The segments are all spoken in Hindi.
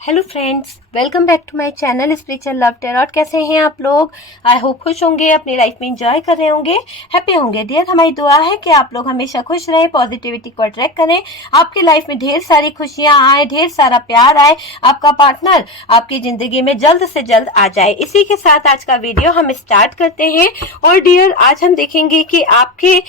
Hello friends, welcome back to my channel spiritual love tarot. कैसे हैं आप लोग? आई होप खुश होंगे, अपनी लाइफ में एंजॉय कर रहे होंगे, हैप्पी होंगे। डियर, हमारी दुआ है कि आप लोग हमेशा खुश रहें, पॉजिटिविटी को अट्रैक्ट करें, आपकी लाइफ में ढेर सारी खुशियां आए, ढेर सारा प्यार आए, आपका पार्टनर आपकी जिंदगी में जल्द से जल्द आ जाए। इसी के साथ आज का वीडियो हम स्टार्ट करते हैं। और डियर, आज हम देखेंगे कि आपके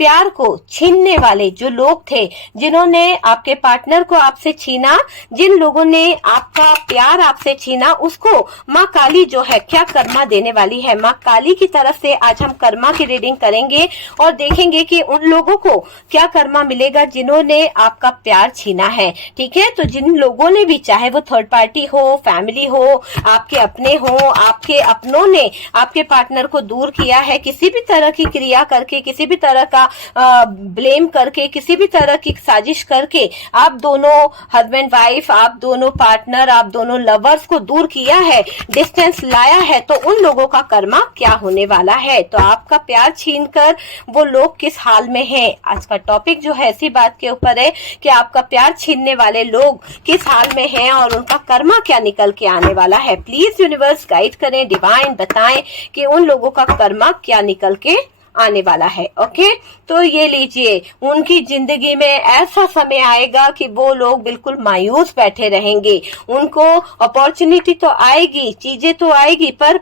प्यार को छीनने वाले जो लोग थे, जिन्होंने आपके पार्टनर को आपसे छीना, जिन लोगों ने आपका प्यार आपसे छीना, उसको माँ काली जो है क्या कर्मा देने वाली है। माँ काली की तरफ से आज हम कर्मा की रीडिंग करेंगे और देखेंगे कि उन लोगों को क्या कर्मा मिलेगा जिन्होंने आपका प्यार छीना है। ठीक है, तो जिन लोगों ने भी, चाहे वो थर्ड पार्टी हो, फैमिली हो, आपके अपने हो, आपके अपनों ने आपके पार्टनर को दूर किया है, किसी भी तरह की क्रिया करके, किसी भी तरह का ब्लेम करके, किसी भी तरह की साजिश करके आप दोनों हस्बैंड वाइफ, आप दोनों पार्टनर, आप दोनों लवर्स को दूर किया है, डिस्टेंस लाया है, तो उन लोगों का कर्मा क्या होने वाला है। तो आपका प्यार छीनकर वो लोग किस हाल में हैं। आज का टॉपिक जो है इसी बात के ऊपर है कि आपका प्यार छीनने वाले लोग किस हाल में हैं और उनका कर्मा क्या निकल के आने वाला है। प्लीज यूनिवर्स गाइड करें, डिवाइन बताएं कि उन लोगों का कर्मा क्या निकल के आने वाला है। ओके, तो ये लीजिए, उनकी जिंदगी में ऐसा समय आएगा कि वो लोग बिल्कुल मायूस बैठे रहेंगे। उनको अपॉर्चुनिटी तो आएगी, चीजें तो आएगी, पर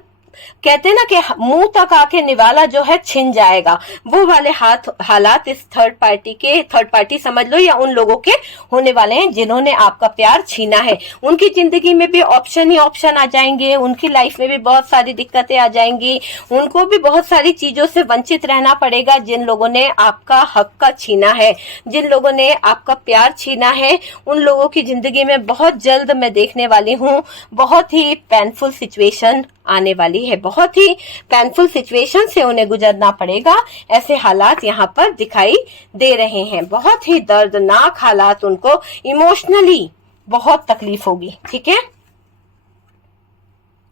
कहते हैं ना कि मुंह तक आके निवाला जो है छिन जाएगा। वो वाले हालात इस थर्ड पार्टी समझ लो, या उन लोगों के होने वाले हैं जिन्होंने आपका प्यार छीना है। उनकी जिंदगी में भी ऑप्शन ही ऑप्शन आ जाएंगे, उनकी लाइफ में भी बहुत सारी दिक्कतें आ जाएंगी, उनको भी बहुत सारी चीजों से वंचित रहना पड़ेगा जिन लोगों ने आपका हक का छीना है, जिन लोगों ने आपका प्यार छीना है। उन लोगों की जिंदगी में बहुत जल्द मैं देखने वाली हूँ बहुत ही पेनफुल सिचुएशन आने वाली है। बहुत ही पेनफुल सिचुएशन से उन्हें गुजरना पड़ेगा, ऐसे हालात यहाँ पर दिखाई दे रहे हैं। बहुत ही दर्दनाक हालात, उनको इमोशनली बहुत तकलीफ होगी। ठीक है,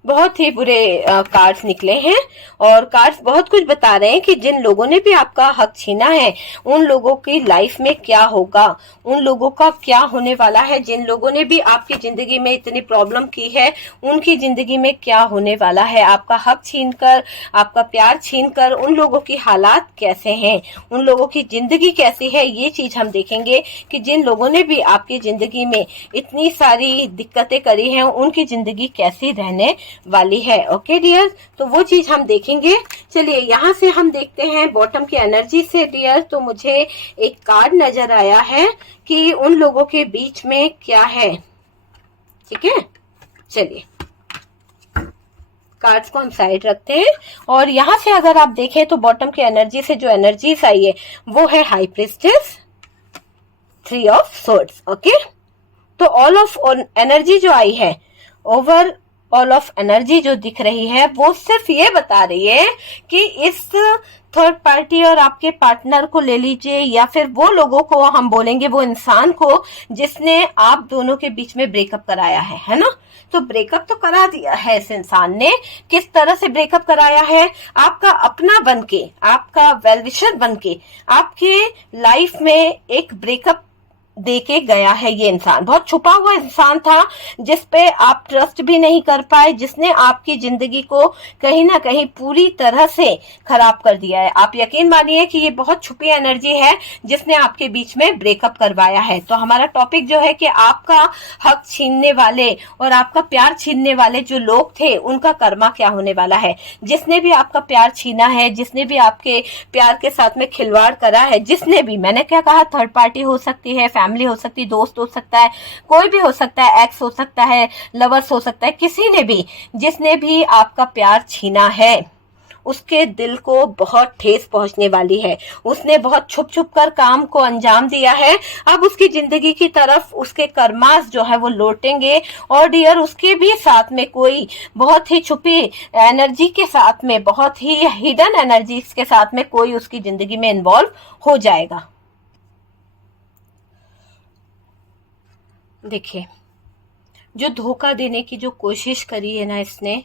बहुत ही बुरे कार्ड्स निकले हैं और कार्ड्स बहुत कुछ बता रहे हैं कि जिन लोगों ने भी आपका हक छीना है, उन लोगों की लाइफ में क्या होगा, उन लोगों का क्या होने वाला है। जिन लोगों ने भी आपकी जिंदगी में इतनी प्रॉब्लम की है, उनकी जिंदगी में क्या होने वाला है। आपका हक छीनकर, आपका प्यार छीनकर उन लोगों की हालात कैसे हैं, उन लोगों की जिंदगी कैसी है, ये चीज हम देखेंगे कि जिन लोगों ने भी आपकी जिंदगी में इतनी सारी दिक्कतें करी हैं, उनकी जिंदगी कैसी रहने वाली है। ओके डियर, तो वो चीज हम देखेंगे। चलिए यहाँ से हम देखते हैं बॉटम की एनर्जी से डियर। तो मुझे एक कार्ड नजर आया है कि उन लोगों के बीच में क्या है। ठीक है, चलिए कार्ड्स को हम साइड रखते हैं और यहाँ से अगर आप देखें तो बॉटम की एनर्जी से जो एनर्जीज आई है वो है high priestess, 3 of swords. Okay, तो ऑल ऑफ एनर्जी जो आई है, ओवर ऑल ऑफ एनर्जी जो दिख रही है, वो सिर्फ ये बता रही है कि इस थर्ड पार्टी और आपके पार्टनर को ले लीजिए, या फिर वो लोगों को हम बोलेंगे, वो इंसान को जिसने आप दोनों के बीच में ब्रेकअप कराया है ना। तो ब्रेकअप तो करा दिया है इस इंसान ने। किस तरह से ब्रेकअप कराया है? आपका अपना बनके, आपका वेलविशर बनके, आपके लाइफ में एक ब्रेकअप देके गया है। ये इंसान बहुत छुपा हुआ इंसान था, जिसपे आप ट्रस्ट भी नहीं कर पाए, जिसने आपकी जिंदगी को कहीं ना कहीं पूरी तरह से खराब कर दिया है। आप यकीन मानिए कि ये बहुत छुपी एनर्जी है जिसने आपके बीच में ब्रेकअप करवाया है। तो हमारा टॉपिक जो है कि आपका हक छीनने वाले और आपका प्यार छीनने वाले जो लोग थे, उनका कर्मा क्या होने वाला है। जिसने भी आपका प्यार छीना है, जिसने भी आपके प्यार के साथ में खिलवाड़ करा है, जिसने भी, मैंने क्या कहा, थर्ड पार्टी हो सकती है, फैमिली हो सकती है, दोस्त हो सकता है, कोई भी हो सकता है, एक्स हो सकता है, लवर्स हो सकता है, किसी ने भी, जिसने भी आपका प्यार छीना है, उसके दिल को बहुत ठेस पहुंचने वाली है। उसने बहुत छुप छुप कर काम को अंजाम दिया है। अब उसकी जिंदगी की तरफ उसके कर्मास जो है वो लौटेंगे। और डियर, उसके भी साथ में कोई बहुत ही छुपी एनर्जी के साथ में, बहुत ही हिडन एनर्जीज के साथ में कोई उसकी जिंदगी में इन्वॉल्व हो जाएगा। देखिए, जो धोखा देने की जो कोशिश करी है ना इसने,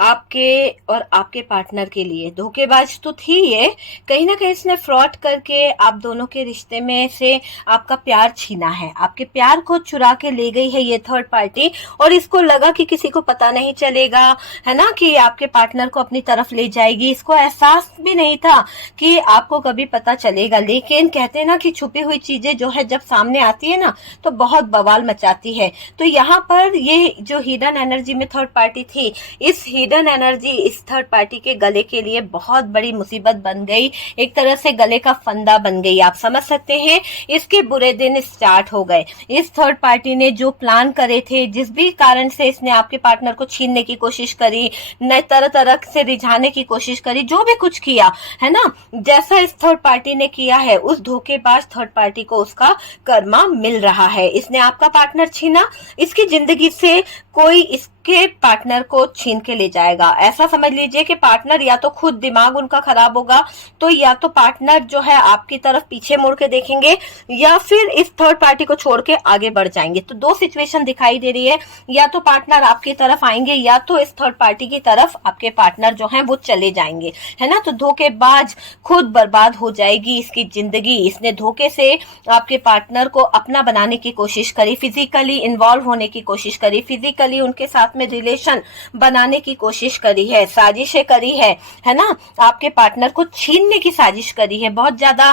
आपके और आपके पार्टनर के लिए, धोखेबाज तो थी ये, कहीं ना कहीं इसने फ्रॉड करके आप दोनों के रिश्ते में से आपका प्यार छीना है, आपके प्यार को चुरा के ले गई है ये थर्ड पार्टी। और इसको लगा कि किसी को पता नहीं चलेगा, है ना, कि आपके पार्टनर को अपनी तरफ ले जाएगी। इसको एहसास भी नहीं था कि आपको कभी पता चलेगा। लेकिन कहते हैं ना कि छुपी हुई चीजें जो है जब सामने आती है ना तो बहुत बवाल मचाती है। तो यहाँ पर ये जो हिडन एनर्जी में थर्ड पार्टी थी, इस हिडन एनर्जी इस थर्ड पार्टी के गले के लिए बहुत बड़ी मुसीबत बन गई, एक तरह से गले का फंदा बन गई, आप समझ सकते हैं। इसके बुरे दिन स्टार्ट हो गए। इस थर्ड पार्टी ने जो प्लान करे थे, जिस भी कारण से इसने आपके पार्टनर को छीनने की कोशिश करी, नए तरह तरह से रिझाने की कोशिश करी, जो भी कुछ किया है ना, जैसा इस थर्ड पार्टी ने किया है, उस धोखेबाज थर्ड पार्टी को उसका कर्मा मिल रहा है। इसने आपका पार्टनर छीना, इसकी जिंदगी से कोई इसके पार्टनर को छीन के ले जाएगा। ऐसा समझ लीजिए कि पार्टनर या तो खुद दिमाग उनका खराब होगा, तो या तो पार्टनर जो है आपकी तरफ पीछे मुड़ के देखेंगे, या फिर इस थर्ड पार्टी को छोड़ के आगे बढ़ जाएंगे। तो दो सिचुएशन दिखाई दे रही है, या तो पार्टनर आपकी तरफ आएंगे, या तो इस थर्ड पार्टी की तरफ आपके पार्टनर जो है वो चले जाएंगे, है ना। तो धोखेबाज खुद बर्बाद हो जाएगी इसकी जिंदगी। इसने धोखे से आपके पार्टनर को अपना बनाने की कोशिश करी, फिजिकली इन्वॉल्व होने की कोशिश करी, फिजिकली उनके साथ में रिलेशन बनाने की कोशिश करी है, साजिशें करी है ना, आपके पार्टनर को छीनने की साजिश करी है। बहुत ज्यादा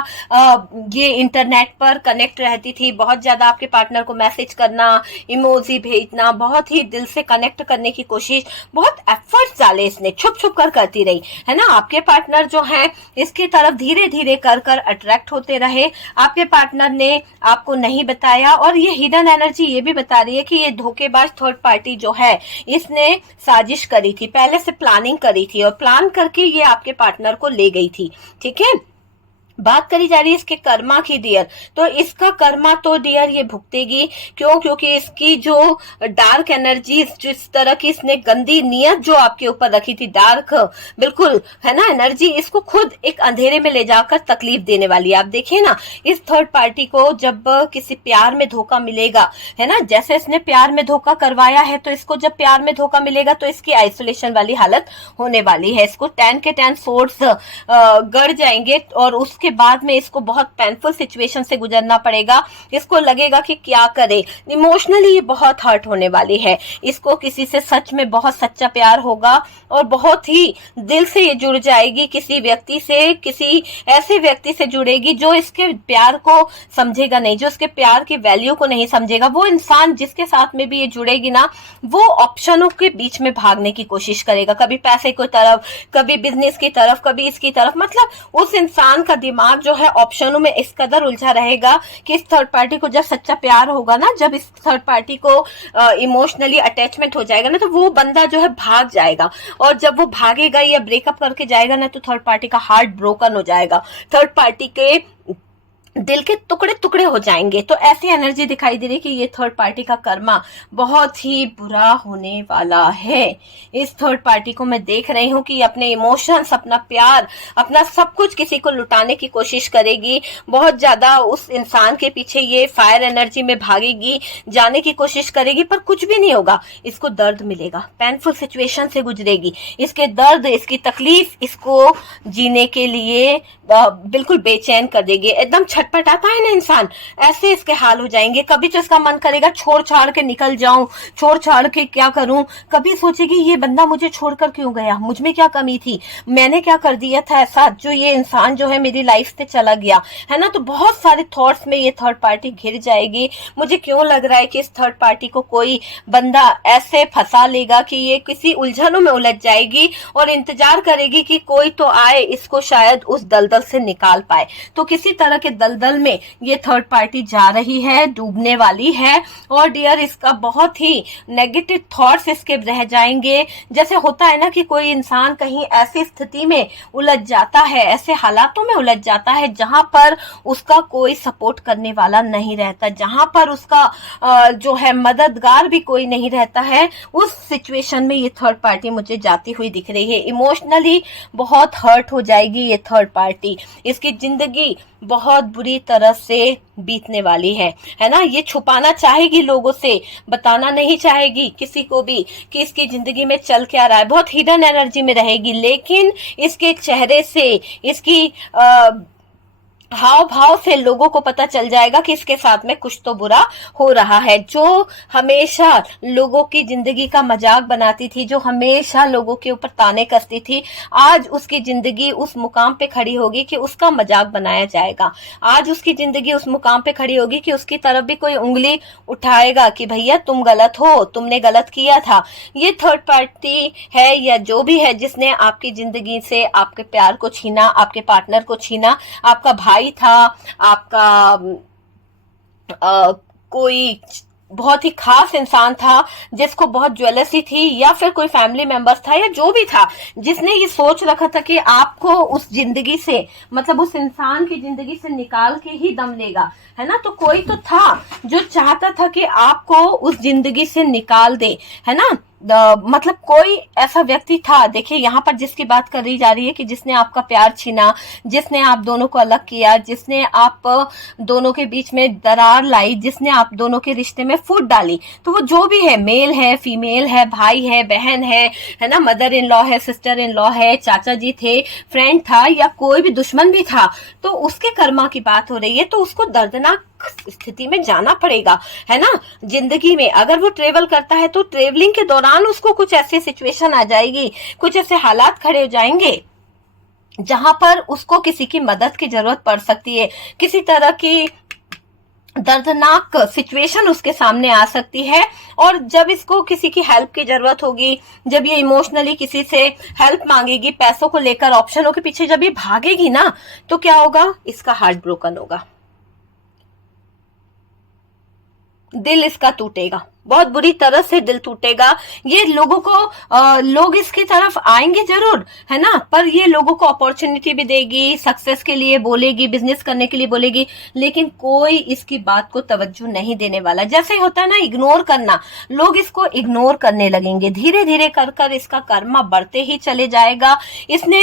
ये इंटरनेट पर कनेक्ट रहती थी, बहुत ज्यादा आपके पार्टनर को मैसेज करना, इमोजी भेजना, बहुत ही दिल से कनेक्ट करने की कोशिश, बहुत एफर्ट्स डाले इसने, छुप छुप कर करती रही, है ना। आपके पार्टनर जो है इसकी तरफ धीरे धीरे कर कर अट्रैक्ट होते रहे। आपके पार्टनर ने आपको नहीं बताया, और ये हिडन एनर्जी ये भी बता रही है कि ये धोखेबाज थर्ड पार्टी जो है इसने साजिश करी थी, पहले से प्लानिंग करी थी, और प्लान करके ये आपके पार्टनर को ले गई थी। ठीक है, बात करी जा रही है इसके कर्मा की डियर। तो इसका कर्मा तो डियर ये भुगतेगी। क्यों? क्योंकि इसकी जो डार्क एनर्जी, जिस तरह की इसने गंदी नियत जो आपके ऊपर रखी थी, डार्क बिल्कुल, है ना, एनर्जी, इसको खुद एक अंधेरे में ले जाकर तकलीफ देने वाली है। आप देखिए ना, इस थर्ड पार्टी को जब किसी प्यार में धोखा मिलेगा, है ना, जैसे इसने प्यार में धोखा करवाया है, तो इसको जब प्यार में धोखा मिलेगा तो इसकी आइसोलेशन वाली हालत होने वाली है। इसको 10 के 10 सोर्स गड़ जाएंगे, और उसके बाद में इसको बहुत पेनफुल सिचुएशन से गुजरना पड़ेगा। इसको लगेगा कि क्या करे, इमोशनली ये बहुत हर्ट होने वाली है। इसको किसी से सच में बहुत सच्चा प्यार होगा, और बहुत ही दिल से ये जुड़ जाएगी किसी व्यक्ति से, किसी ऐसे व्यक्ति से जुड़ेगी जो इसके प्यार को समझेगा नहीं, जो इसके प्यार की वैल्यू को नहीं समझेगा। वो इंसान जिसके साथ में भी ये जुड़ेगी ना, वो ऑप्शनों के बीच में भागने की कोशिश करेगा, कभी पैसे की तरफ, कभी बिजनेस की तरफ, कभी इसकी तरफ। मतलब उस इंसान का दिमाग जो है ऑप्शनों में इस कदर उलझा रहेगा कि इस थर्ड पार्टी को जब सच्चा प्यार होगा ना, जब इस थर्ड पार्टी को इमोशनली अटैचमेंट हो जाएगा ना, तो वो बंदा जो है भाग जाएगा। और जब वो भागेगा या ब्रेकअप करके जाएगा ना, तो थर्ड पार्टी का हार्ट ब्रोकन हो जाएगा, थर्ड पार्टी के दिल के टुकड़े टुकड़े हो जाएंगे। तो ऐसी एनर्जी दिखाई दे रही कि ये थर्ड पार्टी का कर्मा बहुत ही बुरा होने वाला है। इस थर्ड पार्टी को मैं देख रही हूँ कि अपने इमोशंस, अपना प्यार, अपना सब कुछ किसी को लुटाने की कोशिश करेगी। बहुत ज्यादा उस इंसान के पीछे ये फायर एनर्जी में भागेगी, जाने की कोशिश करेगी, पर कुछ भी नहीं होगा। इसको दर्द मिलेगा, पेनफुल सिचुएशन से गुजरेगी, इसके दर्द, इसकी तकलीफ इसको जीने के लिए बिल्कुल बेचैन कर देगी। एकदम छटपटाता है ना इंसान, ऐसे इसके हाल हो जाएंगे। कभी तो इसका मन करेगा छोड़ छाड़ के निकल जाऊं, छोड़ छाड़ के क्या करूं। कभी सोचेगी ये बंदा मुझे छोड़कर क्यों गया, मुझ में क्या कमी थी, मैंने क्या कर दिया था ऐसा जो ये इंसान जो है मेरी लाइफ से चला गया, है ना। तो बहुत सारे थॉट्स में ये थर्ड पार्टी घिर जाएगी। मुझे क्यों लग रहा है कि इस थर्ड पार्टी को कोई बंदा ऐसे फंसा लेगा कि ये किसी उलझनों में उलझ जाएगी, और इंतजार करेगी कि कोई तो आए, इसको शायद उस दलदल से निकाल पाए। तो किसी तरह के दलदल में ये थर्ड पार्टी जा रही है, डूबने वाली है। और डियर, इसका बहुत ही नेगेटिव थॉट्स इसके रह जाएंगे। जैसे होता है ना कि कोई इंसान कहीं ऐसी स्थिति में उलझ जाता है, ऐसे हालातों में उलझ जाता है जहां पर उसका कोई सपोर्ट करने वाला नहीं रहता, जहां पर उसका जो है मददगार भी कोई नहीं रहता है। उस सिचुएशन में ये थर्ड पार्टी मुझे जाती हुई दिख रही है। इमोशनली बहुत हर्ट हो जाएगी ये थर्ड पार्टी, इसकी जिंदगी बहुत बुरी बुरी तरह से बीतने वाली है ना। ये छुपाना चाहेगी लोगों से, बताना नहीं चाहेगी किसी को भी कि इसकी जिंदगी में चल क्या रहा है, बहुत हिडन एनर्जी में रहेगी। लेकिन इसके चेहरे से, इसकी हाव भाव से लोगों को पता चल जाएगा कि इसके साथ में कुछ तो बुरा हो रहा है। जो हमेशा लोगों की जिंदगी का मजाक बनाती थी, जो हमेशा लोगों के ऊपर ताने कसती थी, आज उसकी जिंदगी उस मुकाम पे खड़ी होगी कि उसका मजाक बनाया जाएगा। आज उसकी जिंदगी उस मुकाम पे खड़ी होगी कि उसकी तरफ भी कोई उंगली उठाएगा कि भैया तुम गलत हो, तुमने गलत किया था। ये थर्ड पार्टी है या जो भी है जिसने आपकी जिंदगी से आपके प्यार को छीना, आपके पार्टनर को छीना, आपका भाई था, आपका कोई बहुत ही खास इंसान था जिसको बहुत ज्वेलसी थी, या फिर कोई फैमिली मेंबर था, या जो भी था जिसने ये सोच रखा था कि आपको उस जिंदगी से, मतलब उस इंसान की जिंदगी से निकाल के ही दम लेगा, है ना। तो कोई तो था जो चाहता था कि आपको उस जिंदगी से निकाल दे, है ना। मतलब कोई ऐसा व्यक्ति था, देखिए यहाँ पर जिसकी बात करी जा रही है कि जिसने आपका प्यार छीना, जिसने आप दोनों को अलग किया, जिसने आप दोनों के बीच में दरार लाई, जिसने आप दोनों के रिश्ते में फूट डाली। तो वो जो भी है, मेल है, फीमेल है, भाई है, बहन है ना, मदर इन लॉ है, सिस्टर इन लॉ है, चाचा जी थे, फ्रेंड था, या कोई भी दुश्मन भी था, तो उसके कर्मा की बात हो रही है। तो उसको दर्दनाक स्थिति में जाना पड़ेगा, है ना। जिंदगी में अगर वो ट्रेवल करता है तो ट्रेवलिंग के दौरान उसको कुछ ऐसी सिचुएशन आ जाएगी, कुछ ऐसे हालात खड़े हो जाएंगे जहां पर उसको किसी की मदद की जरूरत पड़ सकती है, किसी तरह की दर्दनाक सिचुएशन उसके सामने आ सकती है। और जब इसको किसी की हेल्प की जरूरत होगी, जब ये इमोशनली किसी से हेल्प मांगेगी, पैसों को लेकर ऑप्शनों के पीछे जब ये भागेगी ना, तो क्या होगा, इसका हार्ट ब्रोकन होगा, दिल इसका टूटेगा, बहुत बुरी तरह से दिल टूटेगा। ये लोगों को लोग इसकी तरफ आएंगे जरूर, है ना, पर ये लोगों को अपॉर्चुनिटी भी देगी, सक्सेस के लिए बोलेगी, बिजनेस करने के लिए बोलेगी, लेकिन कोई इसकी बात को तवज्जो नहीं देने वाला। जैसे होता है ना इग्नोर करना, लोग इसको इग्नोर करने लगेंगे, धीरे धीरे कर कर इसका कर्मा बढ़ते ही चले जाएगा। इसने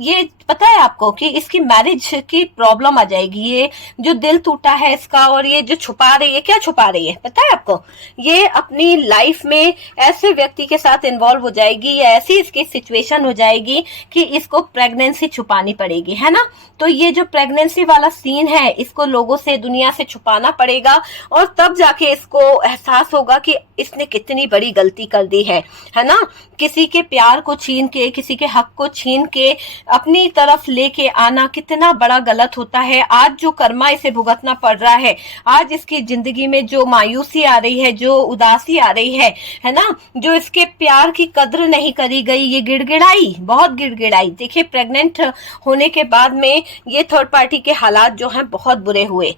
ये पता है आपको कि इसकी मैरिज की प्रॉब्लम आ जाएगी। ये जो दिल टूटा है इसका, और ये जो छुपा रही है, क्या छुपा रही है पता है आपको, ये अपनी लाइफ में ऐसे व्यक्ति के साथ इन्वॉल्व हो जाएगी, या ऐसी इसकी सिचुएशन हो जाएगी कि इसको प्रेगनेंसी छुपानी पड़ेगी, है ना। तो ये जो प्रेगनेंसी वाला सीन है, इसको लोगों से, दुनिया से छुपाना पड़ेगा, और तब जाके इसको एहसास होगा कि इसने कितनी बड़ी गलती कर दी है ना। किसी के प्यार को छीन के, किसी के हक को छीन के अपनी तरफ लेके आना कितना बड़ा गलत होता है। आज जो कर्मा इसे भुगतना पड़ रहा है, आज इसकी जिंदगी में जो मायूसी आ रही है, जो उदासी आ रही है ना, जो इसके प्यार की कद्र नहीं करी गई, ये गिड़गिड़ाई, बहुत गिड़गिड़ाई। देखिए प्रेग्नेंट होने के बाद में ये थर्ड पार्टी के हालात जो हैं बहुत बुरे हुए।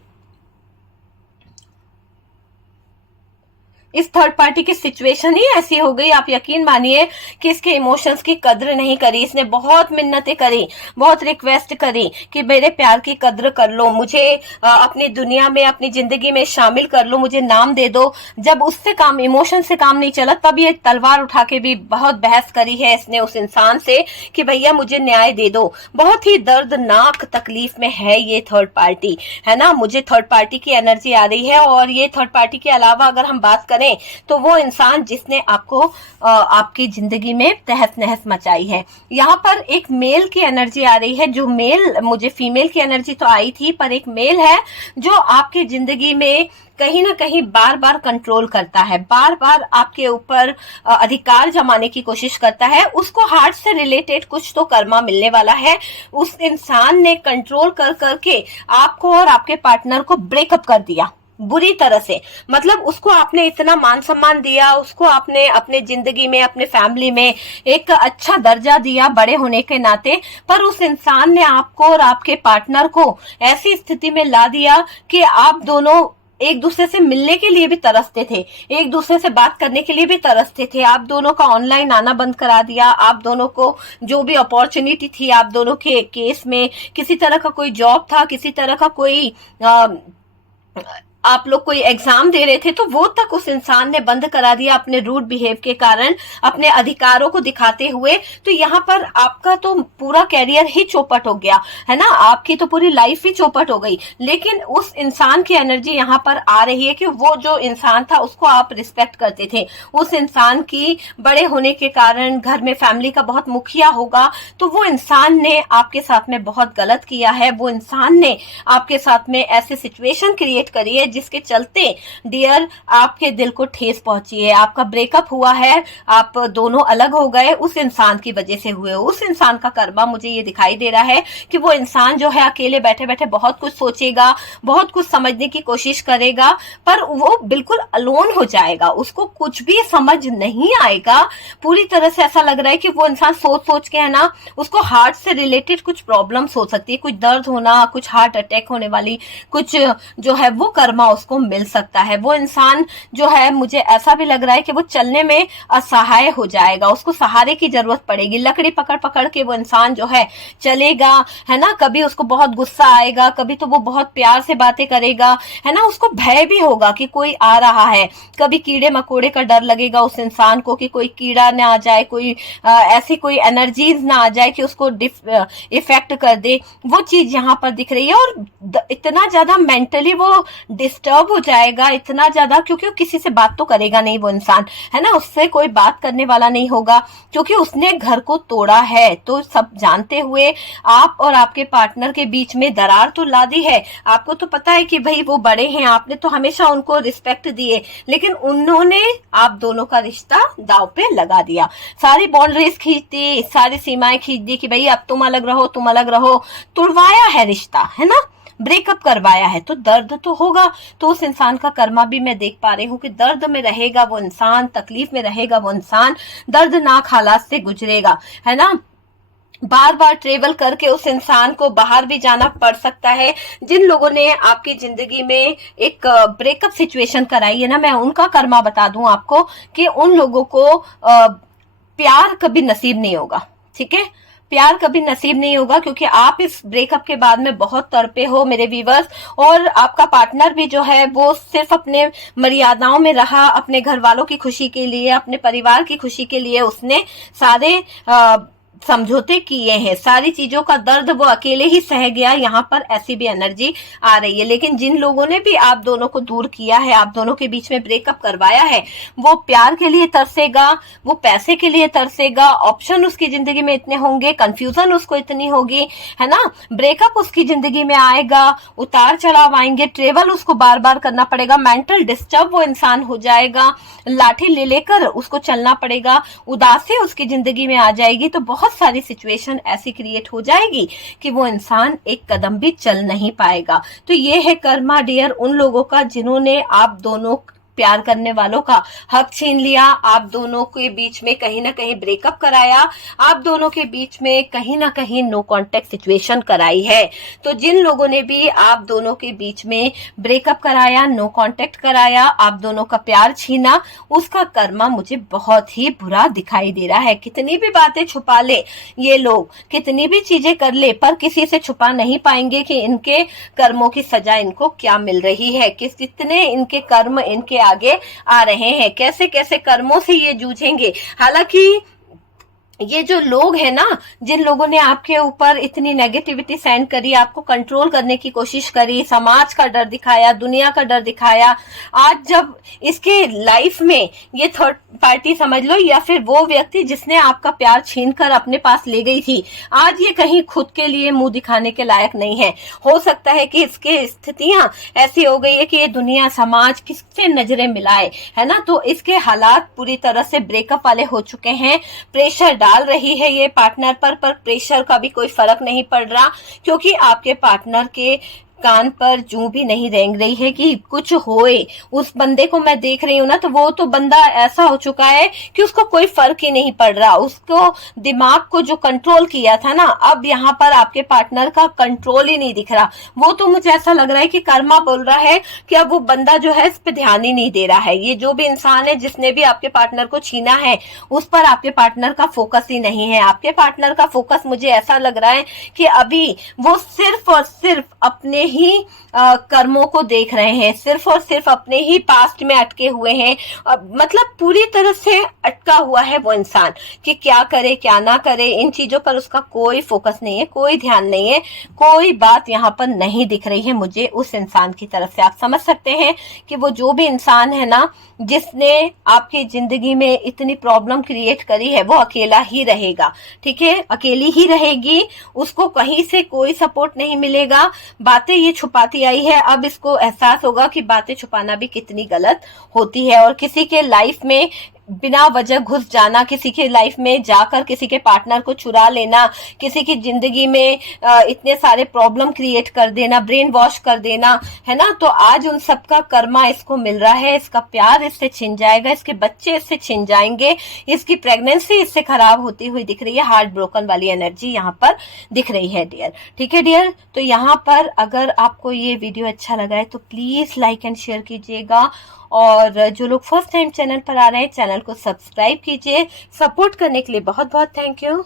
इस थर्ड पार्टी की सिचुएशन ही ऐसी हो गई, आप यकीन मानिए कि इसके इमोशंस की कद्र नहीं करी। इसने बहुत मिन्नतें करी, बहुत रिक्वेस्ट करी कि मेरे प्यार की कद्र कर लो, मुझे अपनी दुनिया में, अपनी जिंदगी में शामिल कर लो, मुझे नाम दे दो। जब उससे काम, इमोशन से काम नहीं चला, तब ये तलवार उठा के भी बहुत बहस करी है इसने उस इंसान से कि भैया मुझे न्याय दे दो। बहुत ही दर्दनाक तकलीफ में है ये थर्ड पार्टी, है ना। मुझे थर्ड पार्टी की एनर्जी आ रही है। और ये थर्ड पार्टी के अलावा अगर हम बात करें तो वो इंसान जिसने आपको आपकी जिंदगी में तहस नहस मचाई है। यहाँ पर एक मेल की एनर्जी आ रही है, जो मेल, मुझे फीमेल की एनर्जी तो आई थी, पर एक मेल है जो आपकी जिंदगी में कहीं ना कहीं बार बार कंट्रोल करता है, बार बार आपके ऊपर अधिकार जमाने की कोशिश करता है। उसको हार्ट से रिलेटेड कुछ तो कर्मा मिलने वाला है। उस इंसान ने कंट्रोल कर करके आपको और आपके पार्टनर को ब्रेकअप कर दिया बुरी तरह से। मतलब उसको आपने इतना मान सम्मान दिया, उसको आपने अपने जिंदगी में, अपने फैमिली में एक अच्छा दर्जा दिया बड़े होने के नाते, पर उस इंसान ने आपको और आपके पार्टनर को ऐसी स्थिति में ला दिया कि आप दोनों एक दूसरे से मिलने के लिए भी तरसते थे, एक दूसरे से बात करने के लिए भी तरसते थे। आप दोनों का ऑनलाइन आना बंद करा दिया। आप दोनों को जो भी अपॉर्चुनिटी थी आप दोनों के केस में, किसी तरह का कोई जॉब था, किसी तरह का कोई आप लोग कोई एग्जाम दे रहे थे तो वो तक उस इंसान ने बंद करा दिया अपने रूड बिहेव के कारण, अपने अधिकारों को दिखाते हुए। तो यहाँ पर आपका तो पूरा कैरियर ही चौपट हो गया है ना, आपकी तो पूरी लाइफ ही चौपट हो गई। लेकिन उस इंसान की एनर्जी यहाँ पर आ रही है कि वो जो इंसान था उसको आप रिस्पेक्ट करते थे, उस इंसान की बड़े होने के कारण घर में फैमिली का बहुत मुखिया होगा, तो वो इंसान ने आपके साथ में बहुत गलत किया है। वो इंसान ने आपके साथ में ऐसे सिचुएशन क्रिएट करी है जिसके चलते डियर आपके दिल को ठेस पहुंची है, आपका ब्रेकअप हुआ है, आप दोनों अलग हो गए, उस इंसान की वजह से हुए। उस इंसान का कर्मा मुझे ये दिखाई दे रहा है कि वो इंसान जो है अकेले बैठे बैठे बहुत कुछ सोचेगा, बहुत कुछ समझने की कोशिश करेगा, पर वो बिल्कुल अलोन हो जाएगा, उसको कुछ भी समझ नहीं आएगा। पूरी तरह से ऐसा लग रहा है कि वो इंसान सोच सोच के है ना, उसको हार्ट से रिलेटेड कुछ प्रॉब्लम्स हो सकती है, कुछ दर्द होना, कुछ हार्ट अटैक होने वाली कुछ जो है वो कर्मा उसको मिल सकता है। वो इंसान जो है मुझे ऐसा भी लग रहा है कि वो चलने में असहाय हो जाएगा, उसको सहारे की जरूरत पड़ेगी। लकड़ी पकड़ पकड़ के वो इंसान जो है चलेगा, है ना, कभी उसको बहुत गुस्सा आएगा, कभी तो वो बहुत प्यार से बातें करेगा, है ना, उसको भय भी होगा कि कोई आ रहा है, कभी कीड़े मकोड़े का डर लगेगा उस इंसान को कि कोई कीड़ा ना आ जाए, कोई ऐसी कोई एनर्जीज ना आ जाए कि उसको इफेक्ट कर दे। वो चीज यहाँ पर दिख रही है और इतना ज्यादा मेंटली वो डिस्टर्ब हो जाएगा, इतना ज्यादा, क्योंकि किसी से बात तो करेगा नहीं वो इंसान, है ना, उससे कोई बात करने वाला नहीं होगा क्योंकि उसने घर को तोड़ा है। तो सब जानते हुए आप और आपके पार्टनर के बीच में दरार तो ला दी है। आपको तो पता है कि भाई वो बड़े हैं, आपने तो हमेशा उनको रिस्पेक्ट दिए, लेकिन उन्होंने आप दोनों का रिश्ता दांव पे लगा दिया, सारी बाउंड्रीज खींच दी, सारी सीमाएं खींच दी कि भाई अब तुम अलग रहो, तुम अलग रहो, तुड़वाया है रिश्ता, है ना, ब्रेकअप करवाया है। तो दर्द तो होगा, तो उस इंसान का कर्मा भी मैं देख पा रही हूँ कि दर्द में रहेगा वो इंसान, तकलीफ में रहेगा वो इंसान, दर्दनाक हालात से गुजरेगा, है ना। बार बार ट्रेवल करके उस इंसान को बाहर भी जाना पड़ सकता है। जिन लोगों ने आपकी जिंदगी में एक ब्रेकअप सिचुएशन कराई है ना, मैं उनका कर्मा बता दूं आपको कि उन लोगों को प्यार कभी नसीब नहीं होगा, ठीक है, प्यार कभी नसीब नहीं होगा, क्योंकि आप इस ब्रेकअप के बाद में बहुत तड़पे हो मेरे व्यूवर्स। और आपका पार्टनर भी जो है वो सिर्फ अपने मर्यादाओं में रहा, अपने घर वालों की खुशी के लिए, अपने परिवार की खुशी के लिए उसने सारे समझौते किए हैं, सारी चीजों का दर्द वो अकेले ही सह गया। यहाँ पर ऐसी भी एनर्जी आ रही है। लेकिन जिन लोगों ने भी आप दोनों को दूर किया है, आप दोनों के बीच में ब्रेकअप करवाया है, वो प्यार के लिए तरसेगा, वो पैसे के लिए तरसेगा, ऑप्शन उसकी जिंदगी में इतने होंगे, कंफ्यूजन उसको इतनी होगी, है ना, ब्रेकअप उसकी जिंदगी में आएगा, उतार चढ़ाव आएंगे, ट्रेवल उसको बार बार करना पड़ेगा, मेंटल डिस्टर्ब वो इंसान हो जाएगा, लाठी ले लेकर उसको चलना पड़ेगा, उदासी उसकी जिंदगी में आ जाएगी। तो बहुत सारी सिचुएशन ऐसी क्रिएट हो जाएगी कि वो इंसान एक कदम भी चल नहीं पाएगा। तो ये है कर्मा डियर उन लोगों का जिन्होंने आप दोनों प्यार करने वालों का हक छीन लिया, आप दोनों के बीच में कहीं ना कहीं ब्रेकअप कराया, आप दोनों के बीच में कहीं ना कहीं नो कांटेक्ट सिचुएशन कराई है। तो जिन लोगों ने भी आप दोनों के बीच में ब्रेकअप कराया, नो कांटेक्ट कराया, आप दोनों का प्यार छीना, उसका कर्मा मुझे बहुत ही बुरा दिखाई दे रहा है। कितनी भी बातें छुपा ले ये लोग, कितनी भी चीजें कर ले, पर किसी से छुपा नहीं पाएंगे कि इनके कर्मों की सजा इनको क्या मिल रही है, कितने इनके कर्म इनके आगे आ रहे हैं, कैसे कैसे कर्मों से ये जूझेंगे। हालांकि ये जो लोग हैं ना, जिन लोगों ने आपके ऊपर इतनी नेगेटिविटी सेंड करी, आपको कंट्रोल करने की कोशिश करी, समाज का डर दिखाया, दुनिया का डर दिखाया, आज जब इसके लाइफ में ये थर्ड पार्टी समझ लो या फिर वो व्यक्ति जिसने आपका प्यार छीनकर अपने पास ले गई थी, आज ये कहीं खुद के लिए मुंह दिखाने के लायक नहीं है। हो सकता है कि इसके स्थितियां ऐसी हो गई है कि ये दुनिया समाज किससे नजरें मिलाए, है ना। तो इसके हालात पूरी तरह से ब्रेकअप वाले हो चुके हैं, प्रेशर डाल रही है ये पार्टनर पर प्रेशर का भी कोई फर्क नहीं पड़ रहा, क्योंकि आपके पार्टनर के कान पर जूं भी नहीं रेंग रही है कि कुछ होए। उस बंदे को मैं देख रही हूँ ना, तो वो तो बंदा ऐसा हो चुका है कि उसको कोई फर्क ही नहीं पड़ रहा, उसको दिमाग को जो कंट्रोल किया था ना, अब यहाँ पर आपके पार्टनर का कंट्रोल ही नहीं दिख रहा। वो तो मुझे ऐसा लग रहा है कि कर्मा बोल रहा है कि अब वो बंदा जो है इस पे ध्यान ही नहीं दे रहा है। ये जो भी इंसान है जिसने भी आपके पार्टनर को छीना है, उस पर आपके पार्टनर का फोकस ही नहीं है। आपके पार्टनर का फोकस मुझे ऐसा लग रहा है कि अभी वो सिर्फ और सिर्फ अपने ही कर्मों को देख रहे हैं, सिर्फ और सिर्फ अपने ही पास्ट में अटके हुए हैं। मतलब पूरी तरह से अटका हुआ है वो इंसान कि क्या करे क्या ना करे, इन चीजों पर उसका कोई फोकस नहीं है, कोई ध्यान नहीं है, कोई बात यहाँ पर नहीं दिख रही है मुझे उस इंसान की तरफ से। आप समझ सकते हैं कि वो जो भी इंसान है ना, जिसने आपकी जिंदगी में इतनी प्रॉब्लम क्रिएट करी है, वो अकेला ही रहेगा, ठीक है, अकेली ही रहेगी, उसको कहीं से कोई सपोर्ट नहीं मिलेगा। बातें ये छुपाती आई है, अब इसको एहसास होगा कि बातें छुपाना भी कितनी गलत होती है। और किसी के लाइफ में बिना वजह घुस जाना, किसी के लाइफ में जाकर किसी के पार्टनर को चुरा लेना, किसी की जिंदगी में इतने सारे प्रॉब्लम क्रिएट कर देना, ब्रेन वॉश कर देना, है ना। तो आज उन सबका कर्मा इसको मिल रहा है, इसका प्यार इससे छिन जाएगा, इसके बच्चे इससे छिन जाएंगे, इसकी प्रेगनेंसी इससे खराब होती हुई दिख रही है। हार्ट ब्रोकन वाली एनर्जी यहाँ पर दिख रही है डियर, ठीक है डियर। तो यहाँ पर अगर आपको ये वीडियो अच्छा लगा है तो प्लीज लाइक एंड शेयर कीजिएगा, और जो लोग फर्स्ट टाइम चैनल पर आ रहे हैं चैनल को सब्सक्राइब कीजिए। सपोर्ट करने के लिए बहुत बहुत थैंक यू।